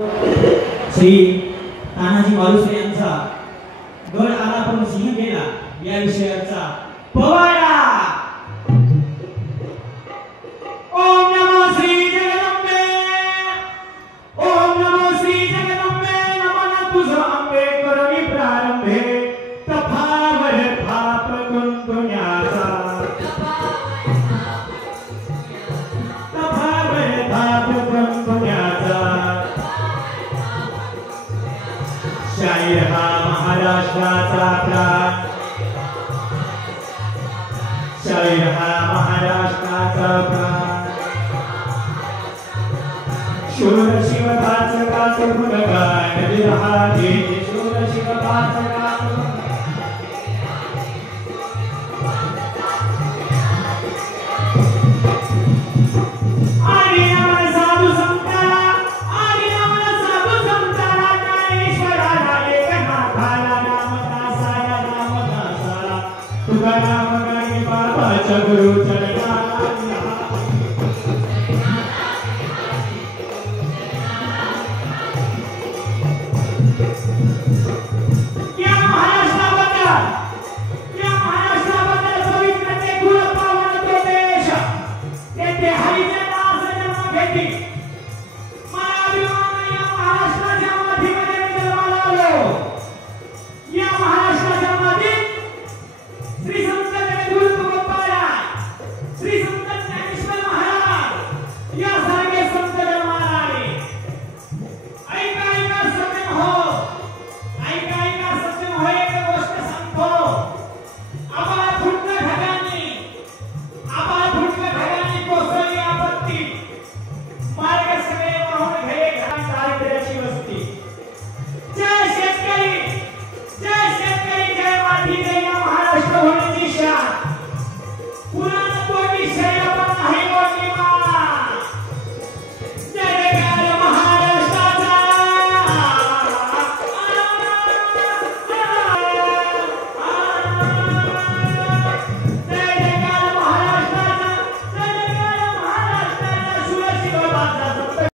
श्री तानाजी मालुसरे यांचा गड आला पण सिंह गेला या विषयाचा पवाडा। ओम नमो श्री जगदंबे, ओम नमो श्री जगदंबे, नमन तुझं अंबे करुणी प्रारंभे तफावर थाप गुंतुण्याचा, तफावर थाप गुंतुण्याचा। शाहीर हा महाराष्ट्राचा प्राण, शाहीर हा महाराष्ट्राचा प्राण। शूर शिवदासकाच गुणगान विरहाचे, शूर शिवदासकाच गुरु चरण